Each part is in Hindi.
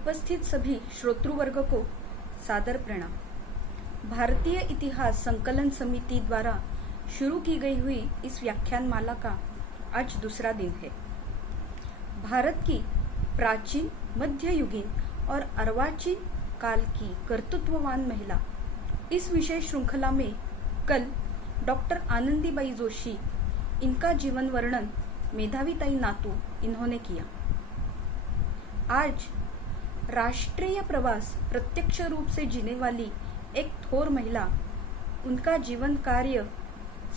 उपस्थित सभी श्रोतृवर्ग को सादर प्रणाम। भारतीय इतिहास संकलन समिति द्वारा शुरू की गई हुई इस व्याख्यान माला का आज दूसरा दिन है। भारत की प्राचीन, मध्ययुगीन और अर्वाचीन काल की कर्तृत्ववान महिला, इस विशेष श्रृंखला में कल डॉक्टर आनंदीबाई जोशी, इनका जीवन वर्णन मेधावीताई नातू इन्होंने किया। आज राष्ट्रीय प्रवास प्रत्यक्ष रूप से जीने वाली एक थोर महिला, उनका जीवन कार्य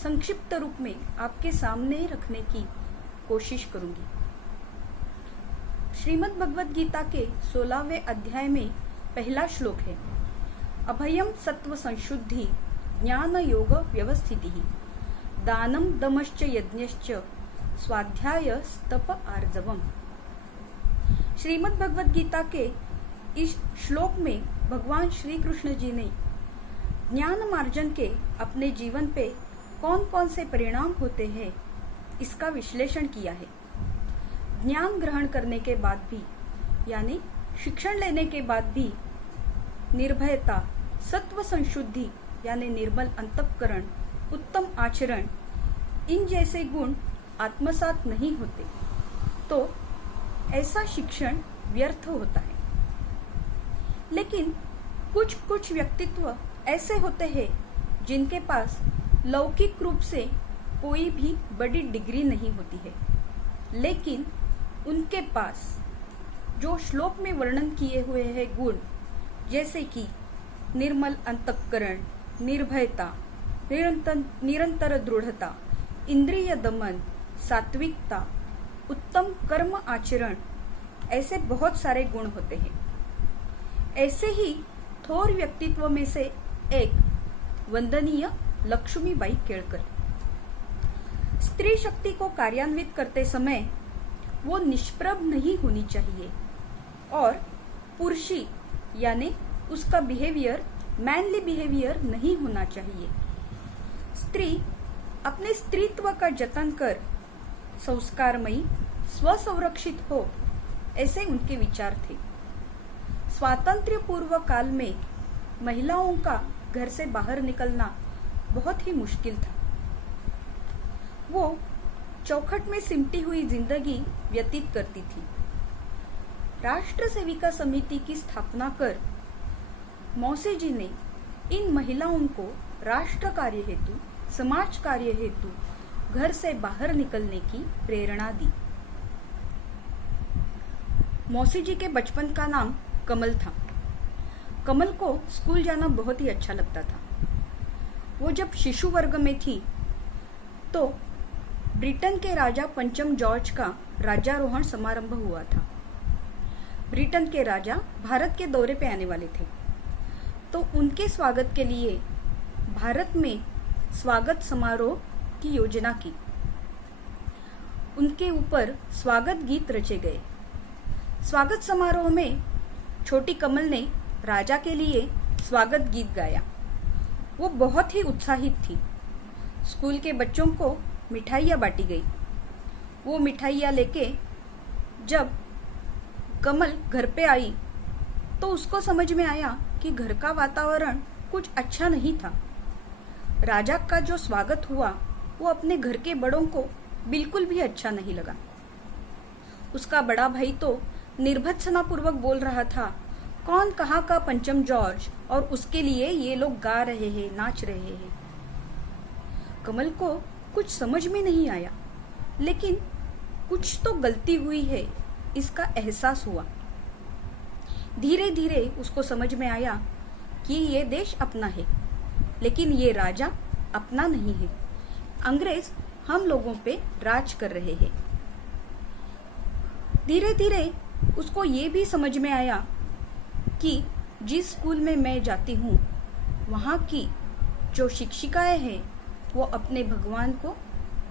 संक्षिप्त रूप में आपके सामने रखने की कोशिश करूंगी। श्रीमद् भगवद गीता के 16वें अध्याय में पहला श्लोक है, अभयम सत्व संशुद्धि ज्ञान योग व्यवस्थिति दानम दमश्च यज्ञश्च स्वाध्याय स्तप आर्जवम। श्रीमद् भगवद गीता के इस श्लोक में भगवान श्री कृष्ण जी ने ज्ञान मार्जन के अपने जीवन पे कौन कौन से परिणाम होते हैं, इसका विश्लेषण किया है। ज्ञान ग्रहण करने के बाद भी, यानी शिक्षण लेने के बाद भी निर्भयता, सत्व संशुद्धि यानी निर्मल अंतःकरण, उत्तम आचरण, इन जैसे गुण आत्मसात नहीं होते तो ऐसा शिक्षण व्यर्थ होता है। लेकिन कुछ कुछ व्यक्तित्व ऐसे होते हैं जिनके पास लौकिक रूप से कोई भी बड़ी डिग्री नहीं होती है, लेकिन उनके पास जो श्लोक में वर्णन किए हुए हैं गुण, जैसे कि निर्मल अंतःकरण, निर्भयता, निरंतर दृढ़ता, इंद्रिय दमन, सात्विकता, उत्तम कर्म आचरण, ऐसे बहुत सारे गुण होते हैं। ऐसे ही थोर व्यक्तित्व में से एक वंदनीय लक्ष्मीबाई केळकर। स्त्री शक्ति को कार्यान्वित करते समय वो निष्प्रभ नहीं होनी चाहिए और पुरुषी यानी उसका बिहेवियर मैनली बिहेवियर नहीं होना चाहिए। स्त्री अपने स्त्रीत्व का जतन कर संस्कारमयी, स्वसंरक्षित हो, ऐसे उनके विचार थे। स्वातंत्र्य पूर्व काल में महिलाओं का घर से बाहर निकलना बहुत ही मुश्किल था। वो चौखट में सिमटी हुई जिंदगी व्यतीत करती थी। राष्ट्र सेविका समिति की स्थापना कर मौसी जी ने इन महिलाओं को राष्ट्र कार्य हेतु, समाज कार्य हेतु घर से बाहर निकलने की प्रेरणा दी। मौसी जी के बचपन का नाम कमल था। कमल को स्कूल जाना बहुत ही अच्छा लगता था। वो जब शिशु वर्ग में थी तो ब्रिटेन के राजा पंचम जॉर्ज का राज्यारोहण समारंभ हुआ था। ब्रिटेन के राजा भारत के दौरे पे आने वाले थे, तो उनके स्वागत के लिए भारत में स्वागत समारोह की योजना की। उनके ऊपर स्वागत गीत रचे गए। स्वागत समारोह में छोटी कमल ने राजा के लिए स्वागत गीत गाया। वो बहुत ही उत्साहित थी। स्कूल के बच्चों को मिठाइयाँ बांटी गई। वो मिठाइयाँ लेके जब कमल घर पे आई तो उसको समझ में आया कि घर का वातावरण कुछ अच्छा नहीं था। राजा का जो स्वागत हुआ वो अपने घर के बड़ों को बिल्कुल भी अच्छा नहीं लगा। उसका बड़ा भाई तो निर्भत्सनापूर्वक बोल रहा था, कौन कहाँ का पंचम जॉर्ज और उसके लिए ये लोग गा रहे हैं, नाच रहे हैं। कमल को कुछ समझ में नहीं आया, लेकिन कुछ तो गलती हुई है इसका एहसास हुआ। धीरे धीरे उसको समझ में आया कि ये देश अपना है, लेकिन ये राजा अपना नहीं है। अंग्रेज हम लोगों पे राज कर रहे हैं। धीरे धीरे उसको ये भी समझ में आया कि जिस स्कूल में मैं जाती हूँ वहाँ की जो शिक्षिकाएं हैं वो अपने भगवान को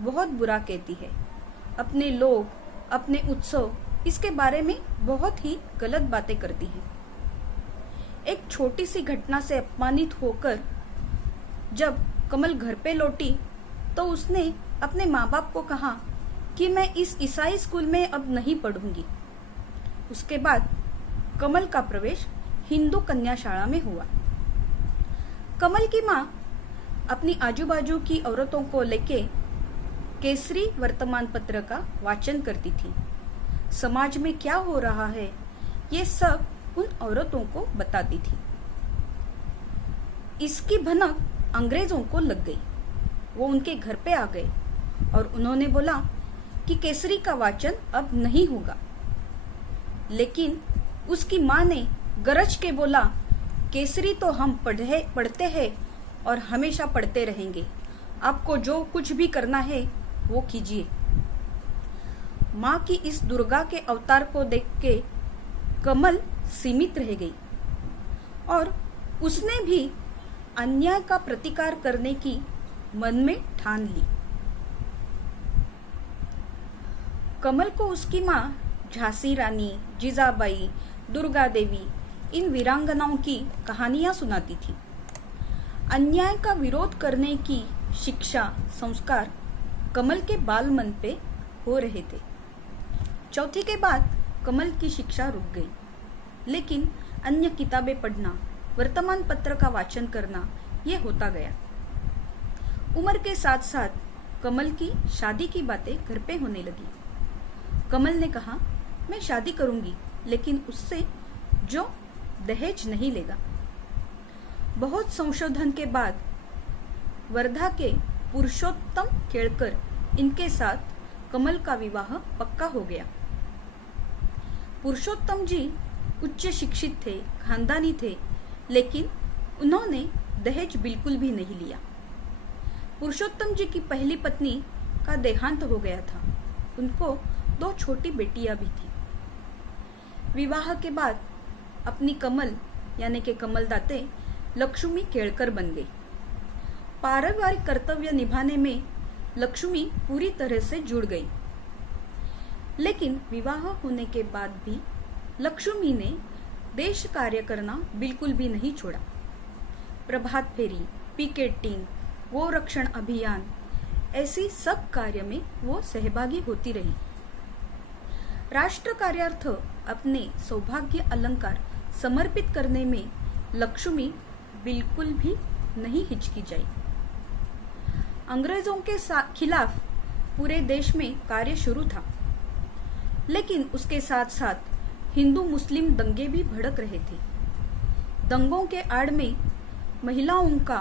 बहुत बुरा कहती है। अपने लोग, अपने उत्सव, इसके बारे में बहुत ही गलत बातें करती हैं। एक छोटी सी घटना से अपमानित होकर जब कमल घर पे लौटी तो उसने अपने माँ बाप को कहा कि मैं इस ईसाई स्कूल में अब नहीं पढ़ूंगी। उसके बाद कमल का प्रवेश हिंदू कन्याशाला में हुआ। कमल की माँ अपनी आजू-बाजू की औरतों को लेके केसरी वर्तमान पत्र का वाचन करती थी। समाज में क्या हो रहा है ये सब उन औरतों को बताती थी। इसकी भनक अंग्रेजों को लग गई। वो उनके घर पे आ गए और उन्होंने बोला कि केसरी का वाचन अब नहीं होगा। लेकिन उसकी माँ ने गरज के बोला, केसरी तो हम पढ़ते हैं और हमेशा पढ़ते रहेंगे। आपको जो कुछ भी करना है वो कीजिए। माँ की इस दुर्गा के अवतार को देख के कमल सीमित रह गई और उसने भी अन्याय का प्रतिकार करने की मन में ठान ली। कमल को उसकी माँ झांसी रानी, जीजाबाई, दुर्गा देवी इन वीरांगनाओं की कहानियां सुनाती थी। अन्याय का विरोध करने की शिक्षा संस्कार कमल के बाल मन पे हो रहे थे। चौथी के बाद कमल की शिक्षा रुक गई, लेकिन अन्य किताबें पढ़ना, वर्तमान पत्र का वाचन करना ये होता गया। उम्र के साथ साथ कमल की शादी की बातें घर पे होने लगी। कमल ने कहा, मैं शादी करूंगी, लेकिन उससे जो दहेज नहीं लेगा। बहुत संशोधन के बाद वर्धा के पुरुषोत्तम केळकर इनके साथ कमल का विवाह पक्का हो गया। पुरुषोत्तम जी उच्च शिक्षित थे, खानदानी थे, लेकिन उन्होंने दहेज बिल्कुल भी नहीं लिया। पुरुषोत्तम जी की पहली पत्नी का देहांत हो गया था। उनको 2 छोटी बेटियां भी थी। विवाह के बाद अपनी कमल यानी कि कमल दाते लक्ष्मी केळकर बन गई। पारिवारिक कर्तव्य निभाने में लक्ष्मी पूरी तरह से जुड़ गई। लेकिन विवाह होने के बाद भी लक्ष्मी ने देश कार्य करना बिल्कुल भी नहीं छोड़ा। प्रभात फेरी, पिकेटिंग, गोरक्षण अभियान ऐसी सब कार्य में वो सहभागी होती रही। राष्ट्र कार्यार्थ अपने सौभाग्य अलंकार समर्पित करने में लक्ष्मी बिल्कुल भी नहीं हिचकिचाई। अंग्रेजों के खिलाफ पूरे देश में कार्य शुरू था, लेकिन उसके साथ साथ हिंदू मुस्लिम दंगे भी भड़क रहे थे। दंगों के आड़ में महिलाओं का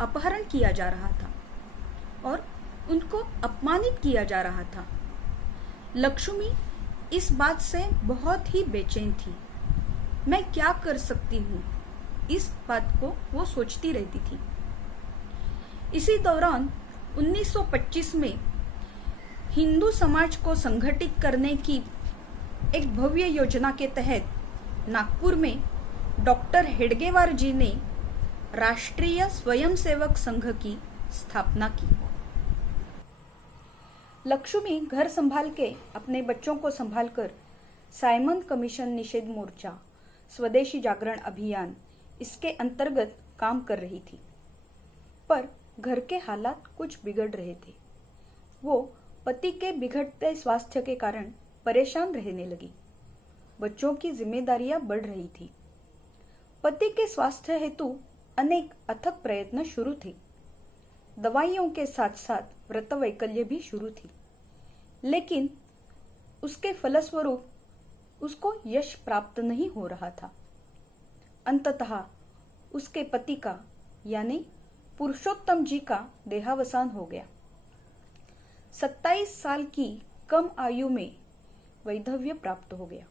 अपहरण किया जा रहा था और उनको अपमानित किया जा रहा था। लक्ष्मी इस बात से बहुत ही बेचैन थी। मैं क्या कर सकती हूँ, इस बात को वो सोचती रहती थी। इसी दौरान 1925 में हिंदू समाज को संगठित करने की एक भव्य योजना के तहत नागपुर में डॉक्टर हेडगेवार जी ने राष्ट्रीय स्वयंसेवक संघ की स्थापना की। लक्ष्मी घर संभाल के अपने बच्चों को संभालकर साइमन कमीशन निषेध मोर्चा, स्वदेशी जागरण अभियान इसके अंतर्गत काम कर रही थी। पर घर के हालात कुछ बिगड़ रहे थे। वो पति के बिगड़ते स्वास्थ्य के कारण परेशान रहने लगी। बच्चों की जिम्मेदारियां बढ़ रही थी। पति के स्वास्थ्य हेतु अनेक अथक प्रयत्न शुरू थे। दवाइयों के साथ साथ व्रत वैकल्य भी शुरू थी, लेकिन उसके फलस्वरूप उसको यश प्राप्त नहीं हो रहा था। अंततः उसके पति का यानी पुरुषोत्तम जी का देहावसान हो गया। 27 साल की कम आयु में वैधव्य प्राप्त हो गया।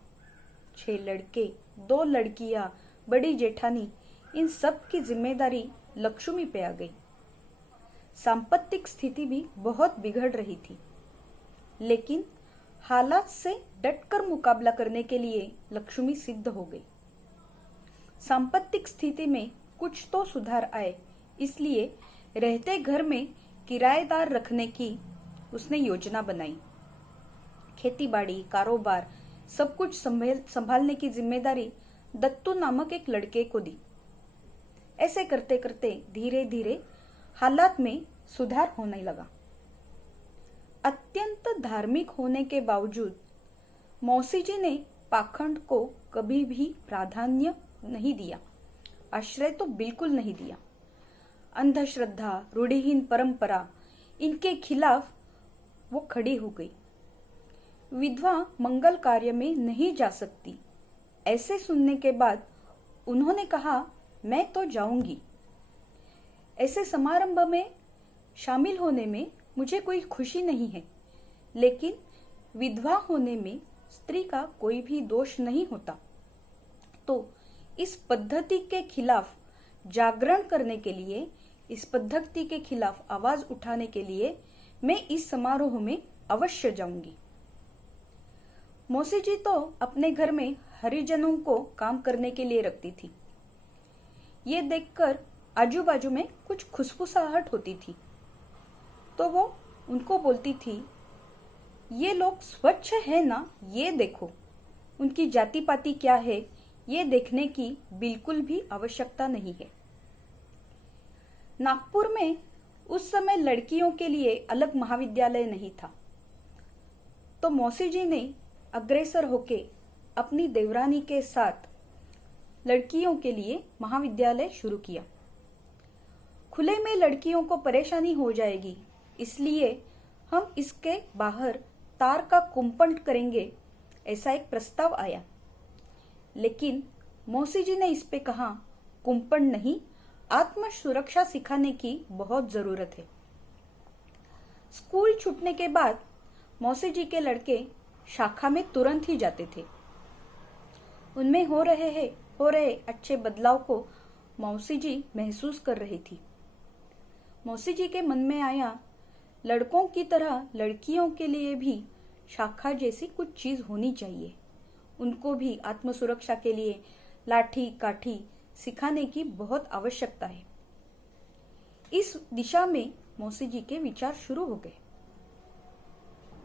6 लड़के, 2 लड़कियां, बड़ी जेठानी, इन सब की जिम्मेदारी लक्ष्मी पे आ गई। सांपत्तिक स्थिति भी बहुत बिगड़ रही थी, लेकिन हालात से डटकर मुकाबला करने के लिए लक्ष्मी सिद्ध हो गई। सांपत्तिक स्थिति में कुछ तो सुधार आए, इसलिए रहते घर में किराएदार रखने की उसने योजना बनाई। खेतीबाड़ी, कारोबार सब कुछ संभालने की जिम्मेदारी दत्तू नामक एक लड़के को दी। ऐसे करते करते धीरे धीरे हालात में सुधार होने लगा। अत्यंत धार्मिक होने के बावजूद मौसी जी ने पाखंड को कभी भी प्राधान्य नहीं दिया, आश्रय तो बिल्कुल नहीं दिया। अंधश्रद्धा, रूढ़िहीन परंपरा, इनके खिलाफ वो खड़ी हो गई। विधवा मंगल कार्य में नहीं जा सकती, ऐसे सुनने के बाद उन्होंने कहा, मैं तो जाऊंगी। ऐसे समारंभ में शामिल होने में मुझे कोई खुशी नहीं है, लेकिन विधवा होने में स्त्री का कोई भी दोष नहीं होता। तो इस पद्धति के खिलाफ जागरण करने के लिए, इस पद्धति के खिलाफ आवाज उठाने के लिए मैं इस समारोह में अवश्य जाऊंगी। मौसी जी तो अपने घर में हरिजनों को काम करने के लिए रखती थी। ये देखकर आजू बाजू में कुछ खुशफुसाहट होती थी, तो वो उनको बोलती थी, ये लोग स्वच्छ है ना, ये देखो। उनकी जाति पाति क्या है ये देखने की बिल्कुल भी आवश्यकता नहीं है। नागपुर में उस समय लड़कियों के लिए अलग महाविद्यालय नहीं था, तो मौसी जी ने अग्रसर होके अपनी देवरानी के साथ लड़कियों के लिए महाविद्यालय शुरू किया। खुले में लड़कियों को परेशानी हो जाएगी, इसलिए हम इसके बाहर तार का कुंपण करेंगे, ऐसा एक प्रस्ताव आया। लेकिन मौसी जी ने इस पे कहा, कुंपण नहीं, आत्म सुरक्षा सिखाने की बहुत जरूरत है। स्कूल छूटने के बाद मौसी जी के लड़के शाखा में तुरंत ही जाते थे। उनमें हो रहे अच्छे बदलाव को मौसी जी महसूस कर रही थी। मौसी जी के मन में आया, लड़कों की तरह लड़कियों के लिए भी शाखा जैसी कुछ चीज होनी चाहिए। उनको भी आत्म सुरक्षा के लिए लाठी काठी सिखाने की बहुत आवश्यकता है। इस दिशा में मौसी जी के विचार शुरू हो गए।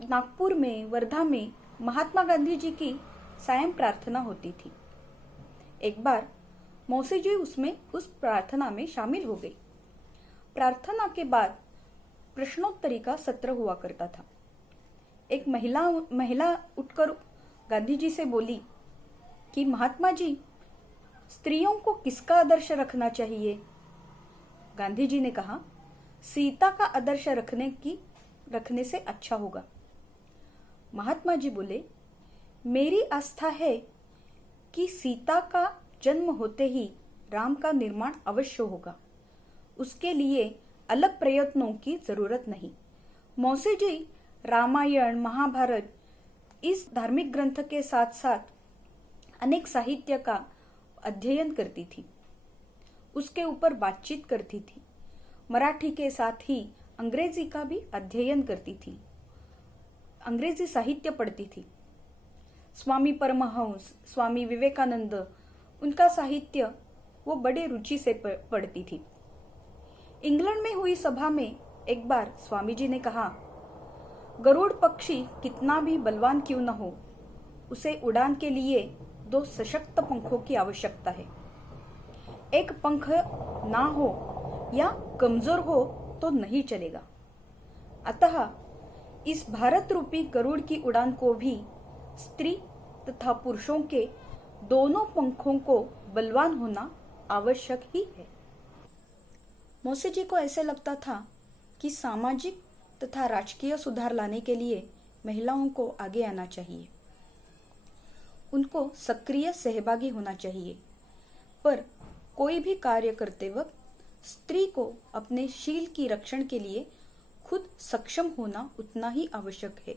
नागपुर में, वर्धा में महात्मा गांधी जी की सायं प्रार्थना होती थी। एक बार मौसी जी उस प्रार्थना में शामिल हो गई। प्रार्थना के बाद प्रश्नोत्तरी का सत्र हुआ करता था। एक महिला उठकर गांधी जी से बोली कि महात्मा जी, स्त्रियों को किसका आदर्श रखना चाहिए? गांधी जी ने कहा, सीता का आदर्श रखने से अच्छा होगा। महात्मा जी बोले, मेरी आस्था है कि सीता का जन्म होते ही राम का निर्माण अवश्य होगा, उसके लिए अलग प्रयत्नों की जरूरत नहीं। मौसी जी रामायण, महाभारत इस धार्मिक ग्रंथ के साथ साथ अनेक साहित्य का अध्ययन करती थी, उसके ऊपर बातचीत करती थी। मराठी के साथ ही अंग्रेजी का भी अध्ययन करती थी, अंग्रेजी साहित्य पढ़ती थी। स्वामी परमहंस, स्वामी विवेकानंद, उनका साहित्य वो बड़े रुचि से पढ़ती थी। इंग्लैंड में हुई सभा में एक बार स्वामी जी ने कहा, गरुड़ पक्षी कितना भी बलवान क्यों न हो, उसे उड़ान के लिए 2 सशक्त पंखों की आवश्यकता है। एक पंख ना हो या कमजोर हो तो नहीं चलेगा। अतः इस भारत रूपी गरुड़ की उड़ान को भी स्त्री तथा पुरुषों के दोनों पंखों को बलवान होना आवश्यक ही है। मौसी जी को ऐसे लगता था कि सामाजिक तथा राजकीय सुधार लाने के लिए महिलाओं को आगे आना चाहिए, उनको सक्रिय सहभागी होना चाहिए। पर कोई भी कार्य करते वक्त स्त्री को अपने शील की रक्षण के लिए खुद सक्षम होना उतना ही आवश्यक है।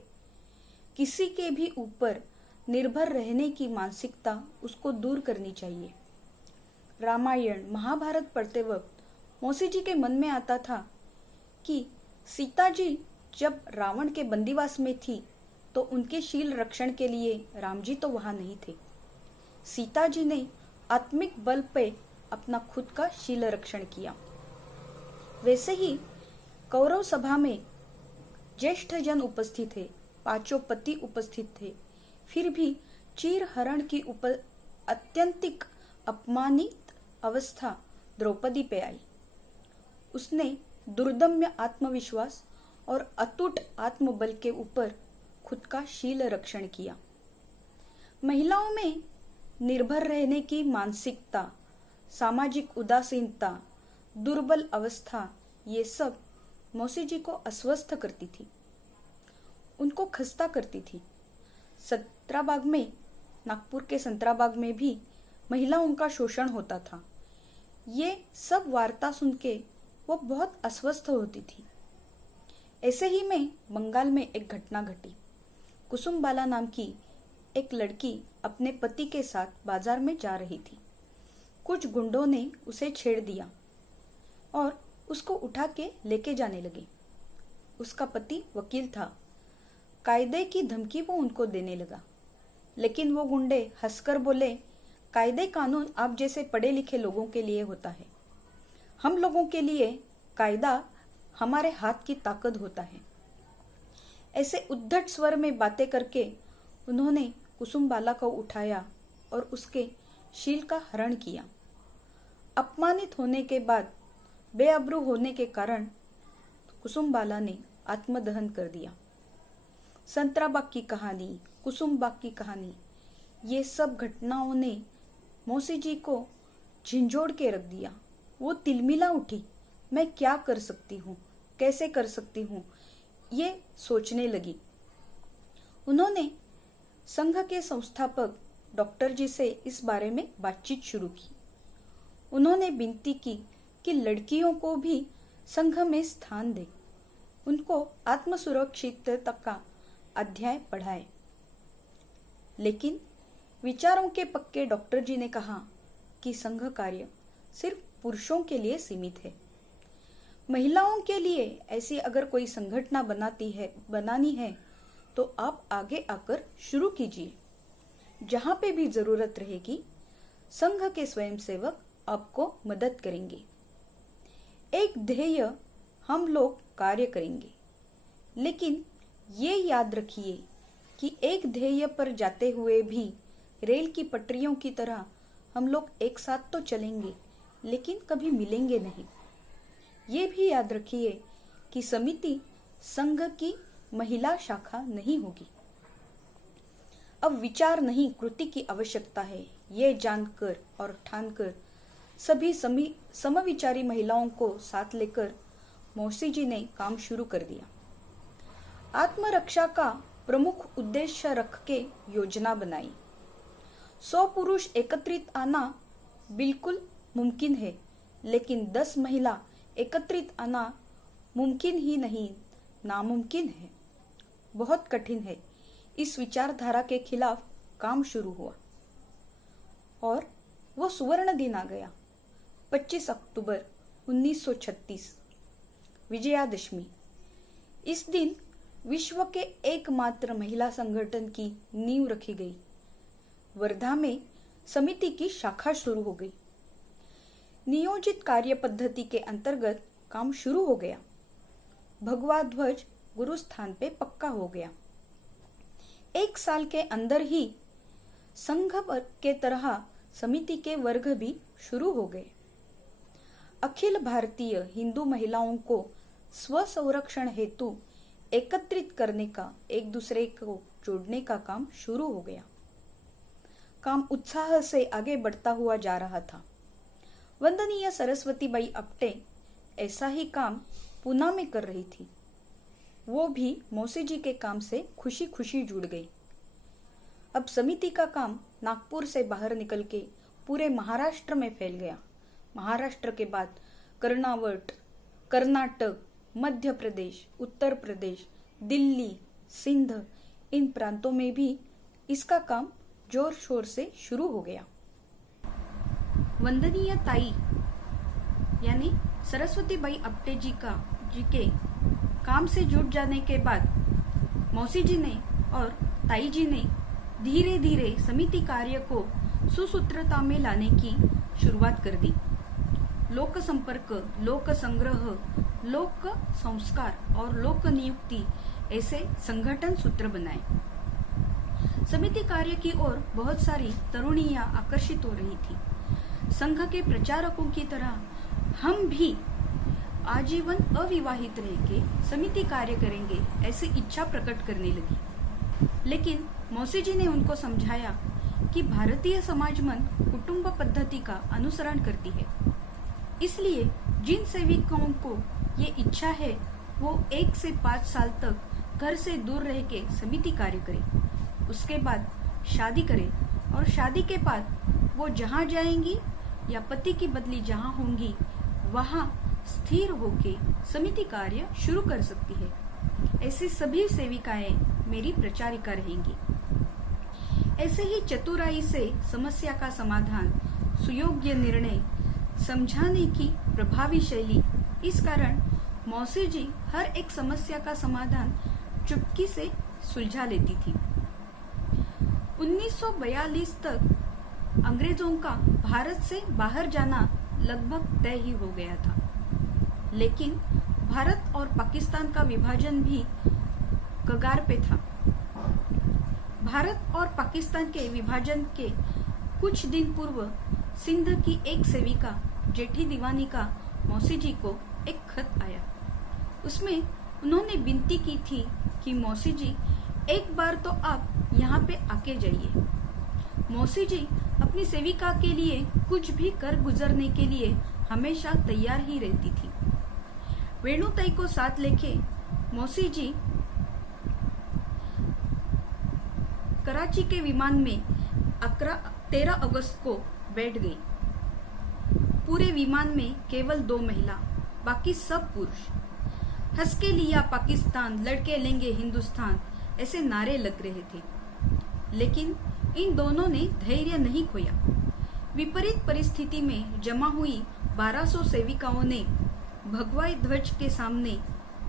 किसी के भी ऊपर निर्भर रहने की मानसिकता उसको दूर करनी चाहिए। रामायण, महाभारत पढ़ते वक्त मौसी जी के मन में आता था कि सीता जी जब रावण के बंदीवास में थी तो उनके शील रक्षण के लिए राम जी तो वहां नहीं थे। सीता जी ने आत्मिक बल पे अपना खुद का शील रक्षण किया। वैसे ही कौरव सभा में ज्येष्ठ जन उपस्थित थे, 5 पति उपस्थित थे, फिर भी चीर हरण की अत्यंतिक अपमानित अवस्था द्रौपदी पे आई। उसने दुर्दम्य आत्मविश्वास और अटूट आत्मबल के ऊपर खुद का शील रक्षण किया। महिलाओं में निर्भर रहने की मानसिकता, सामाजिक उदासीनता, दुर्बल अवस्था, ये सब मौसी जी को अस्वस्थ करती थी, उनको खस्ता करती थी। संतराबाग में, नागपुर के संतराबाग में भी महिलाओं का शोषण होता था। ये सब वार्ता सुन के वो बहुत अस्वस्थ होती थी। ऐसे ही में बंगाल में एक घटना घटी। कुसुमबाला नाम की एक लड़की अपने पति के साथ बाजार में जा रही थी। कुछ गुंडों ने उसे छेड़ दिया और उसको उठा के लेके जाने लगे। उसका पति वकील था, कायदे की धमकी वो उनको देने लगा, लेकिन वो गुंडे हंसकर बोले, कायदे कानून आप जैसे पढ़े लिखे लोगों के लिए होता है, हम लोगों के लिए कायदा हमारे हाथ की ताकत होता है। ऐसे उद्धट स्वर में बातें करके उन्होंने कुसुमबाला को उठाया और उसके शील का हरण किया। अपमानित होने के बाद, बेअब्रू होने के कारण कुसुमबाला ने आत्मदहन कर दिया। संतराबाग की कहानी, कुसुमबाग की कहानी, ये सब घटनाओं ने मौसी जी को झिंझोड़ के रख दिया। वो तिलमिला उठी, मैं क्या कर सकती हूँ, कैसे कर सकती हूँ, ये सोचने लगी। उन्होंने संघ के संस्थापक डॉक्टर जी से इस बारे में बातचीत शुरू की। उन्होंने विनती की कि लड़कियों को भी संघ में स्थान दे, उनको आत्मसुरक्षितता का अध्याय पढ़ाए। लेकिन विचारों के पक्के डॉक्टर जी ने कहा कि संघ कार्य सिर्फ पुरुषों के लिए सीमित है। महिलाओं के लिए ऐसी अगर कोई संगठन बनानी है तो आप आगे आकर शुरू कीजिए। जहां पे भी जरूरत रहेगी, संघ के स्वयंसेवक आपको मदद करेंगे। एक ध्येय हम लोग कार्य करेंगे, लेकिन ये याद रखिए कि एक ध्येय पर जाते हुए भी रेल की पटरियों की तरह हम लोग एक साथ तो चलेंगे, लेकिन कभी मिलेंगे नहीं। ये भी याद रखिए कि समिति संघ की महिला शाखा नहीं होगी। अब विचार नहीं, कृति की आवश्यकता है। ये जानकर और ठानकर सभी समविचारी महिलाओं को साथ लेकर मौसी जी ने काम शुरू कर दिया। आत्मरक्षा का प्रमुख उद्देश्य रख के योजना बनाई। 100 पुरुष एकत्रित आना बिल्कुल मुमकिन है, लेकिन 10 महिला एकत्रित आना मुमकिन ही नहीं, नामुमकिन है, बहुत कठिन है। इस विचारधारा के खिलाफ काम शुरू हुआ और वो सुवर्ण दिन आ गया, 25 अक्टूबर 1936, विजयादशमी। इस दिन विश्व के एकमात्र महिला संगठन की नींव रखी गई। वर्धा में समिति की शाखा शुरू हो गई। नियोजित कार्य पद्धति के अंतर्गत काम शुरू हो गया। भगवा ध्वज गुरु स्थान पे पक्का हो गया। 1 साल के अंदर ही संघ के तरह समिति के वर्ग भी शुरू हो गए। अखिल भारतीय हिंदू महिलाओं को स्व संरक्षण हेतु एकत्रित करने का, एक दूसरे को जोड़ने का काम शुरू हो गया। काम उत्साह से आगे बढ़ता हुआ जा रहा था। वंदनीय सरस्वतीबाई अपटे ऐसा ही काम पूना में कर रही थी। वो भी मौसी जी के काम से खुशी खुशी जुड़ गई। अब समिति का काम नागपुर से बाहर निकल के पूरे महाराष्ट्र में फैल गया। महाराष्ट्र के बाद कर्नाटक, मध्य प्रदेश, उत्तर प्रदेश, दिल्ली, सिंध, इन प्रांतों में भी इसका काम जोर शोर से शुरू हो गया। वंदनीय ताई यानी सरस्वतीबाई अपटे जी के काम से जुट जाने के बाद मौसी जी ने और ताई जी ने धीरे धीरे समिति कार्य को सुसूत्रता में लाने की शुरुआत कर दी। लोक संपर्क, लोक संग्रह, लोक संस्कार और लोक नियुक्ति ऐसे संगठन सूत्र बनाए। समिति कार्य की ओर बहुत सारी तरुणियां आकर्षित हो रही थी। संघ के प्रचारकों की तरह हम भी आजीवन अविवाहित रह के समिति कार्य करेंगे, ऐसी इच्छा प्रकट करने लगी। लेकिन मौसी जी ने उनको समझाया कि भारतीय समाज मन कुटुंब पद्धति का अनुसरण करती है, इसलिए जिन सेविकाओं को ये इच्छा है वो 1 से 5 साल तक घर से दूर रह के समिति कार्य करे, उसके बाद शादी करे और शादी के बाद वो जहाँ जाएंगी या पति की बदली जहाँ होंगी वहाँ स्थिर होके समिति कार्य शुरू कर सकती है। ऐसी सभी सेविकाएं मेरी प्रचारिका रहेंगी। ऐसे ही चतुराई से समस्या का समाधान, सुयोग्य निर्णय, समझाने की प्रभावी शैली, इस कारण मौसी जी हर एक समस्या का समाधान चुटकी से सुलझा लेती थी। 1942 तक अंग्रेजों का भारत से बाहर जाना लगभग तय ही हो गया था, लेकिन भारत और पाकिस्तान का विभाजन भी कगार पे था। भारत और पाकिस्तान के विभाजन के कुछ दिन पूर्व सिंध की एक सेविका जेठी दीवानी का मौसी जी को एक खत आया। उसमें उन्होंने विनती की थी कि मौसी जी एक बार तो आप यहाँ पे आके जाइए। मौसी जी अपनी सेविका के लिए कुछ भी कर गुजरने के लिए हमेशा तैयार ही रहती थी। वेणुताई को साथ लेके मौसी जी कराची के विमान में 13 अगस्त को बैठ गई। पूरे विमान में केवल 2 महिला, बाकी सब पुरुष। हंस के लिया पाकिस्तान, लड़के लेंगे हिंदुस्तान, ऐसे नारे लग रहे थे, लेकिन इन दोनों ने धैर्य नहीं खोया। विपरीत परिस्थिति में जमा हुई 1200 सेविकाओं ने भगवा ध्वज के सामने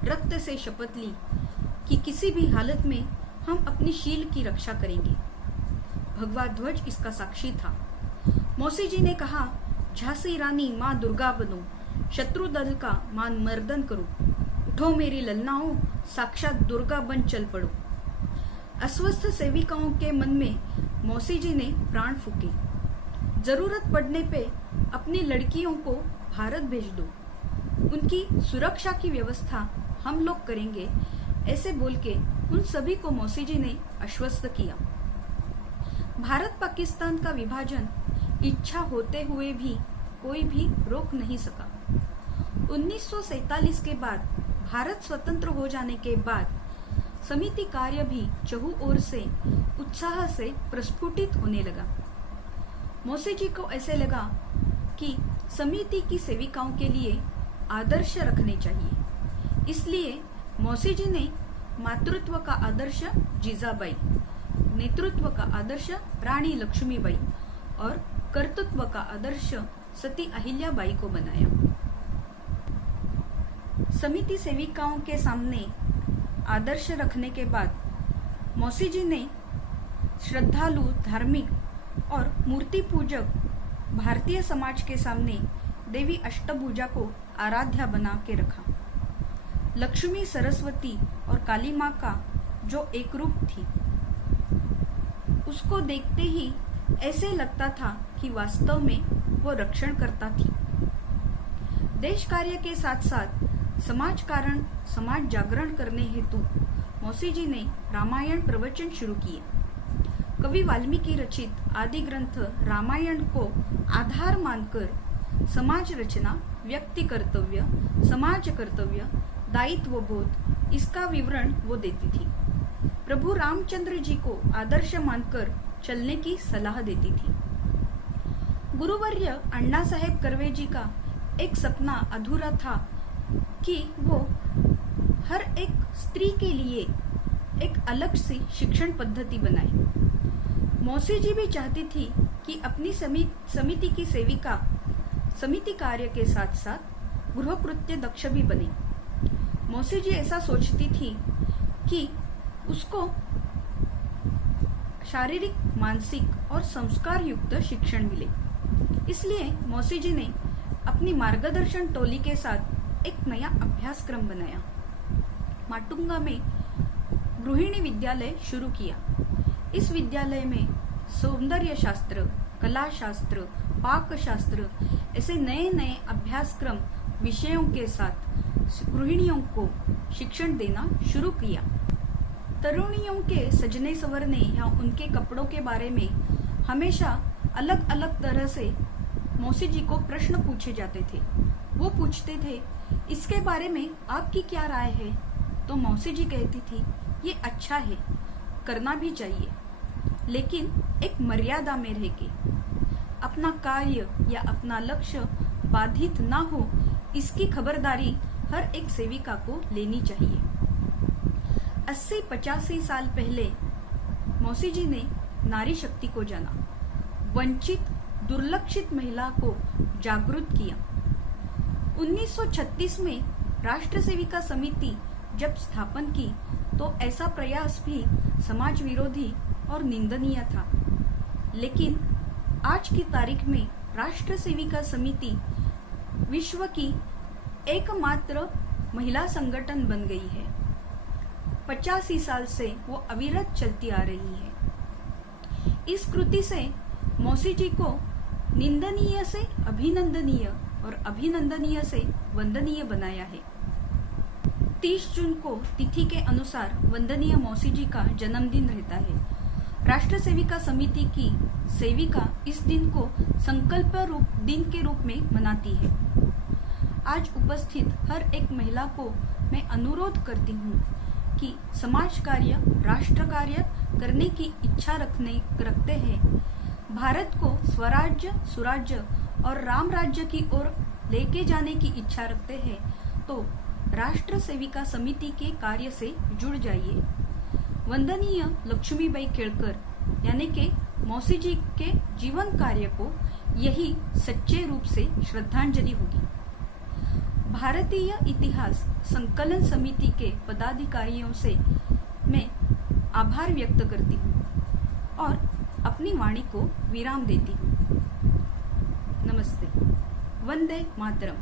रक्त से शपथ ली कि किसी भी हालत में हम अपनी शील की रक्षा करेंगे। भगवा ध्वज इसका साक्षी था। मौसी जी ने कहा, झांसी रानी माँ दुर्गा बनो, शत्रु दल का मान मर्दन करो, उठो मेरी ललनाओं, साक्षात दुर्गा बन चल पड़ो। अस्वस्थ सेविकाओं के मन में मौसी जी ने प्राण फूके। जरूरत पड़ने पे अपनी लड़कियों को भारत भेज दो, उनकी सुरक्षा की व्यवस्था हम लोग करेंगे, ऐसे बोल के उन सभी को मौसी जी ने आश्वस्त किया। भारत पाकिस्तान का विभाजन इच्छा होते हुए भी कोई भी रोक नहीं सका। 1947 के बाद भारत स्वतंत्र हो जाने के बाद समिति कार्य भी चहु ओर से उत्साह से प्रस्फुटित होने लगा। मौसी जी को ऐसे लगा कि समिति की सेविकाओं के लिए आदर्श रखने चाहिए, इसलिए मौसी जी ने मातृत्व का आदर्श जीजाबाई, नेतृत्व का आदर्श रानी लक्ष्मीबाई और कर्तृत्व का आदर्श सती अहिल्याबाई को बनाया। समिति सेविकाओं के सामने आदर्श रखने के बाद मौसी जी ने श्रद्धालु, धार्मिक और मूर्ति पूजक भारतीय समाज के सामने देवी अष्टभुजा को आराध्या बना के रखा। लक्ष्मी, सरस्वती और काली माँ का जो एक रूप थी, उसको देखते ही ऐसे लगता था कि वास्तव में वो रक्षण करता थी। देश कार्य के साथ साथ समाज जागरण करने हेतु मौसी जी ने रामायण प्रवचन शुरू किए। कवि वाल्मीकि रचित आदि ग्रंथ रामायण को आधार मानकर समाज रचना, व्यक्ति कर्तव्य, समाज कर्तव्य, दायित्व बोध, इसका विवरण वो देती थी। प्रभु रामचंद्र जी को आदर्श मानकर चलने की सलाह देती थी। गुरुवर्य अण्णा साहेब कर्वे जी का एक सपना अधूरा था कि वो हर एक स्त्री के लिए एक अलग सी शिक्षण पद्धति बनाए। मौसी जी भी चाहती थी कि अपनी समिति की सेविका समिति कार्य के साथ साथ गृहकृत्य दक्ष भी बने। मौसी जी ऐसा सोचती थी कि उसको शारीरिक, मानसिक और संस्कार युक्त शिक्षण मिले। इसलिए मौसी जी ने अपनी मार्गदर्शन टोली के साथ एक नया अभ्यासक्रम बनाया। माटुंगा में गृहिणी विद्यालय शुरू किया। इस विद्यालय में सौंदर्य शास्त्र, कला शास्त्र, पाक शास्त्र ऐसे नए नए अभ्यासक्रम विषयों के साथ गृहिणियों को शिक्षण देना शुरू किया। तरुणियों के सजने संवरने या उनके कपड़ों के बारे में हमेशा अलग अलग तरह से मौसी जी को प्रश्न पूछे जाते थे। वो पूछते थे, इसके बारे में आपकी क्या राय है? तो मौसी जी कहती थी, ये अच्छा है, करना भी चाहिए, लेकिन एक मर्यादा में रह के। अपना कार्य या अपना लक्ष्य बाधित ना हो, इसकी खबरदारी हर एक सेविका को लेनी चाहिए। 80-85 साल पहले मौसी जी ने नारी शक्ति को जाना, वंचित दुर्लक्षित महिला को जागरूक किया। 1936 में राष्ट्र सेविका समिति जब स्थापन की तो ऐसा प्रयास भी समाज विरोधी और निंदनीय था, लेकिन आज की तारीख में राष्ट्र सेविका समिति विश्व की एकमात्र महिला संगठन बन गई है। 85 साल से वो अविरत चलती आ रही है। इस कृति से मौसी जी को निंदनीय से अभिनंदनीय और अभिनंदनीय से वंदनीय बनाया है। 30 जून को तिथि के अनुसार वंदनीय मौसी जी का जन्मदिन रहता है। राष्ट्र सेविका समिति की सेविका इस दिन को संकल्प दिन के रूप में मनाती है। आज उपस्थित हर एक महिला को मैं अनुरोध करती हूँ कि समाज कार्य, राष्ट्र कार्य करने की इच्छा रखते हैं, भारत को स्वराज्य, सुराज्य और राम राज्य की ओर लेके जाने की इच्छा रखते हैं, तो राष्ट्र सेविका समिति के कार्य से जुड़ जाइए। वंदनीय लक्ष्मीबाई केळकर यानी के मौसी जी के जीवन कार्य को यही सच्चे रूप से श्रद्धांजलि होगी। भारतीय इतिहास संकलन समिति के पदाधिकारियों से मैं आभार व्यक्त करती हूँ और अपनी वाणी को विराम देती हूँ। नमस्ते। वंदे मातरम।